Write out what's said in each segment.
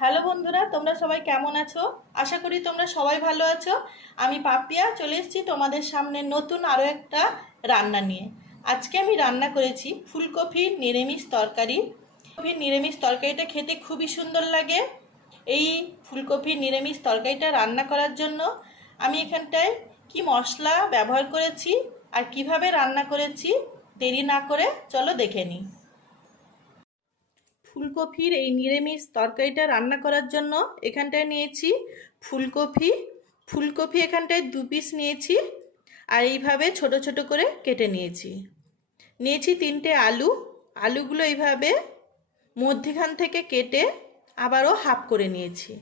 Hello বন্ধুরা, তোমরা সবাই কেমন আছো? আশা করি তোমরা সবাই ভালো আছো। আমি পাপিয়া চলে এসেছি তোমাদের সামনে নতুন আরও একটা রান্না নিয়ে। আজকে আমি রান্না করেছি ফুলকপির নিরামিষ তরকারি। ফুলকপির নিরামিষ তরকারিটা খেতে খুবই সুন্দর লাগে। এই ফুলকপির নিরামিষ তরকারিটা রান্না করার জন্য আমি এখানটায় কি মশলা ব্যবহার করেছি আর কিভাবে রান্না করেছি, দেরি না করে চলো দেখে নিই। ফুলকপির এই নিরামিষ তরকারিটা রান্না করার জন্য এখানটায় নিয়েছি ফুলকপি এখানটায় 2 পিস নিয়েছি আর এইভাবে ছোট ছোট করে কেটে নিয়েছি। 3টে আলুগুলো এইভাবে মধ্যখান থেকে কেটে আবারও হাফ করে নিয়েছি।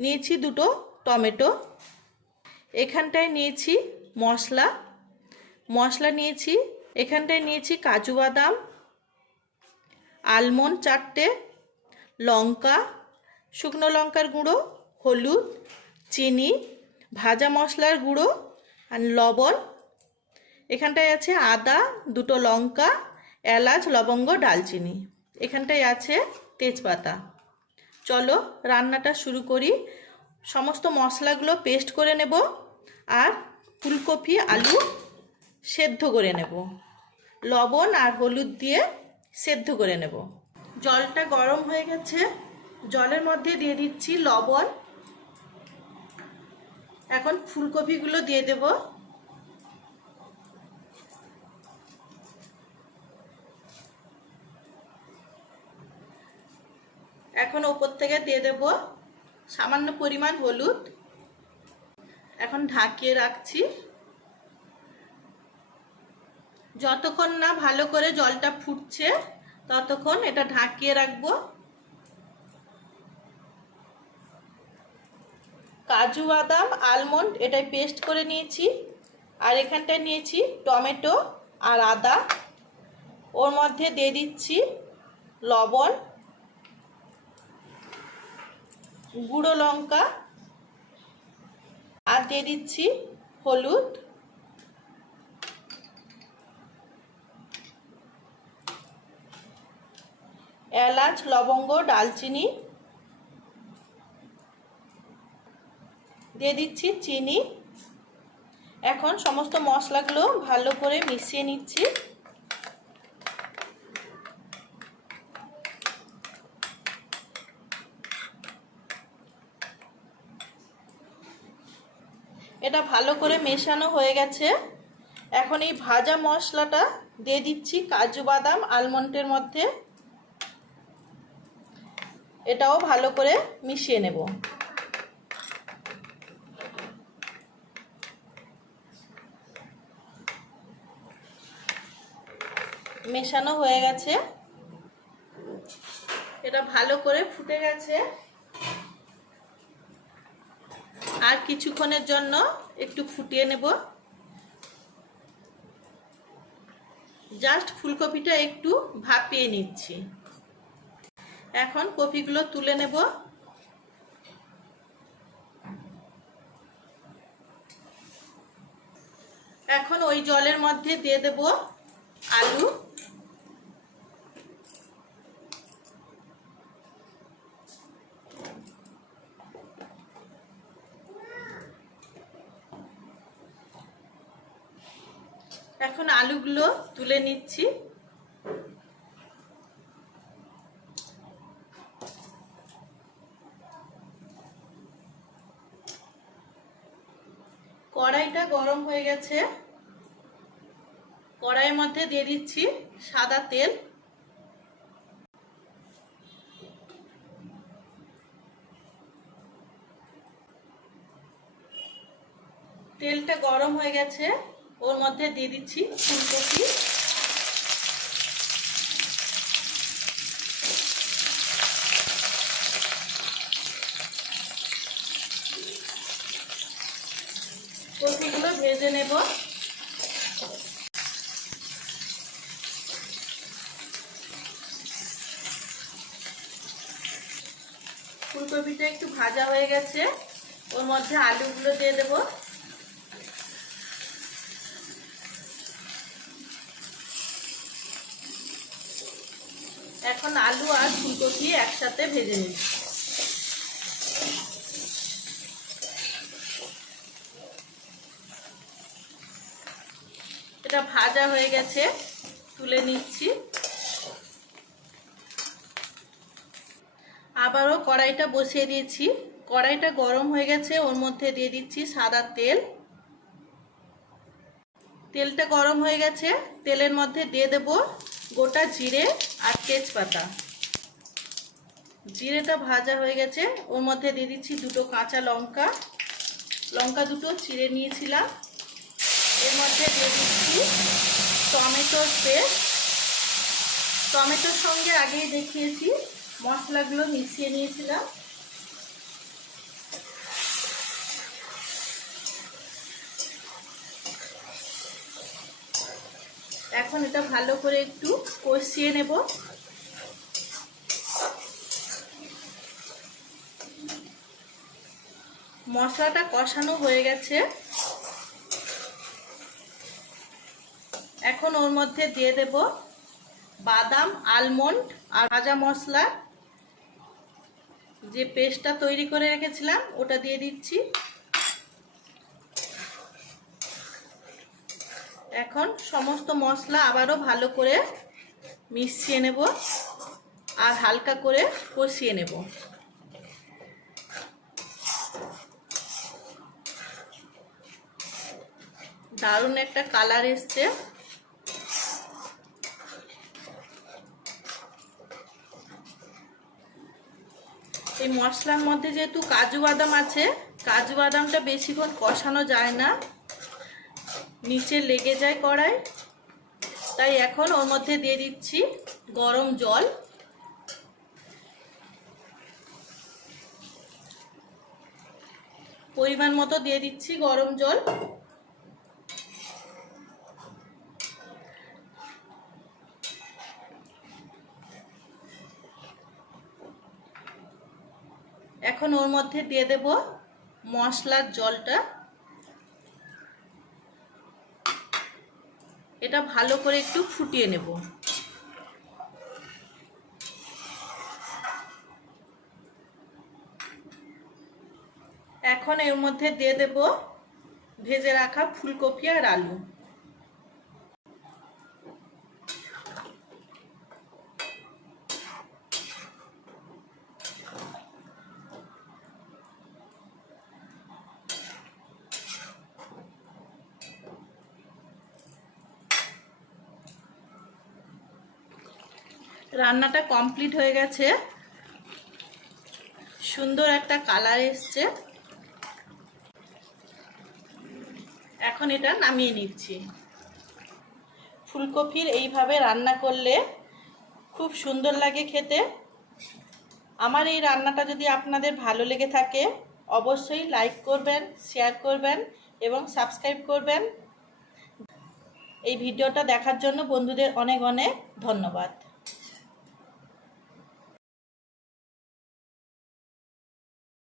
2টো টমেটো। এখানটায় নিয়েছি মশলা নিয়েছি। এখানটায় নিয়েছি কাজু বাদাম, আলমন্ড 4টে, লঙ্কা, শুকনো লঙ্কার গুঁড়ো, হলুদ, চিনি, ভাজা মশলার গুঁড়ো আর লবণ। এখানটায় আছে আদা, 2টো লঙ্কা, এলাচ, লবঙ্গ, ডালচিনি। এখানটায় আছে তেজপাতা। চলো রান্নাটা শুরু করি। সমস্ত মশলাগুলো পেস্ট করে নেব আর ফুলকপি আলু সেদ্ধ করে নেব। লবণ আর হলুদ দিয়ে সেদ্ধ করে নেব। জলটা গরম হয়ে গেছে, জলের মধ্যে দিয়ে দিচ্ছি লবণ। এখন ফুলকপিগুলো দিয়ে দেব। এখন ওপর থেকে দিয়ে দেব সামান্য পরিমাণ হলুদ। এখন ঢাকিয়ে রাখছি যতক্ষণ না ভালো করে জলটা ফুটছে ততক্ষণ এটা ঢাকিয়ে রাখবো। কাজু বাদাম আলমন্ড এটাই পেস্ট করে নিয়েছি আর এখানটায় নিয়েছি টমেটো আর আদা। ওর মধ্যে দিয়ে দিচ্ছি লবণ, গুঁড়ো লঙ্কা আর দিয়ে দিচ্ছি হলুদ। এলাচ, লবঙ্গ, ডালচিনি দিয়ে দিচ্ছি, চিনি। এখন সমস্ত মশলাগুলো ভালো করে মিশিয়ে নিচ্ছি। এটা ভালো করে মেশানো হয়ে গেছে। এখন এই ভাজা মশলাটা দিয়ে দিচ্ছি কাজু বাদাম আলমন্ডের মধ্যে। এটাও ভালো করে মিশিয়ে নেব। মেশানো হয়ে গেছে, এটা ভালো করে ফুটে গেছে। আর কিছুক্ষণের জন্য একটু ফুটিয়ে নেব। জাস্ট ফুলকপিটা একটু ভাপিয়ে নিচ্ছি। এখন কপিগুলো তুলে নেব। এখন ওই জলের মধ্যে দিয়ে দেব আলু। এখন আলুগুলো তুলে নিচ্ছি। কড়াইটা গরম হয়ে গেছে, কড়াইয়ের মধ্যে দিয়ে দিচ্ছি সাদা তেল। তেলটা গরম হয়ে গেছে, ওর মধ্যে দিয়ে দিচ্ছি ফুলকপি। কপিগুলো ভেজে নেব। ফুলকপিটা একটু ভাজা হয়ে গেছে, ওর মধ্যে আলুগুলো দিয়ে দেব। এখন আলু আর ফুলকপি একসাথে ভেজে নিচ্ছি। ভাজা হয়ে গেছে, তুলে নিচ্ছি। আবারও কড়াইটা বসিয়ে দিয়েছি। কড়াইটা গরম হয়ে গেছে, ওর মধ্যে দিয়ে দিচ্ছি সাদা তেল। তেলটা গরম হয়ে গেছে, তেলের মধ্যে দিয়ে দেব গোটা জিরে আর তেজপাতা। জিরেটা ভাজা হয়ে গেছে, ওর মধ্যে দিয়ে দিচ্ছি দুটো কাঁচা লঙ্কা। লঙ্কা দুটো চিড়ে নিয়েছিলাম। এর মধ্যে দিয়ে দিচ্ছি টমেটোর পেস্ট। টমেটোর সঙ্গে আগেই দেখিয়েছি মশলাগুলো মিশিয়ে নিয়েছিলাম। এখন এটা ভালো করে একটু কষিয়ে নেব। মশলাটা কষানো হয়ে গেছে। এখন ওর মধ্যে দিয়ে দেব বাদাম, আলমন্ড আর ভাজা মশলা, যে পেস্টটা তৈরি করে রেখেছিলাম ওটা দিয়ে দিচ্ছি। এখন সমস্ত মশলা আবারও ভালো করে মিশিয়ে নেব আর হালকা করে কষিয়ে নেব। দারুণ একটা কালার এসছে। এই মশলার মধ্যে যেহেতু কাজু বাদাম আছে, কাজু বাদামটা বেশিক্ষণ কষানো যায় না, নিচে লেগে যায় কড়াই। তাই এখন ওর মধ্যে দিয়ে দিচ্ছি গরম জল। পরিমাণ মতো দিয়ে দিচ্ছি গরম জল। এখন ওর মধ্যে দিয়ে দেব মশলার জলটা। এটা ভালো করে একটু ফুটিয়ে নেব। এখন এর মধ্যে দিয়ে দেব ভেজে রাখা ফুলকপি আর আলু। রান্নাটা কমপ্লিট হয়ে গেছে, সুন্দর একটা কালার এসছে। এখন এটা নামিয়ে নিচ্ছি। ফুলকপির এইভাবে রান্না করলে খুব সুন্দর লাগে খেতে। আমার এই রান্নাটা যদি আপনাদের ভালো লেগে থাকে অবশ্যই লাইক করবেন, শেয়ার করবেন এবং সাবস্ক্রাইব করবেন। এই ভিডিওটা দেখার জন্য বন্ধুদের অনেক অনেক ধন্যবাদ।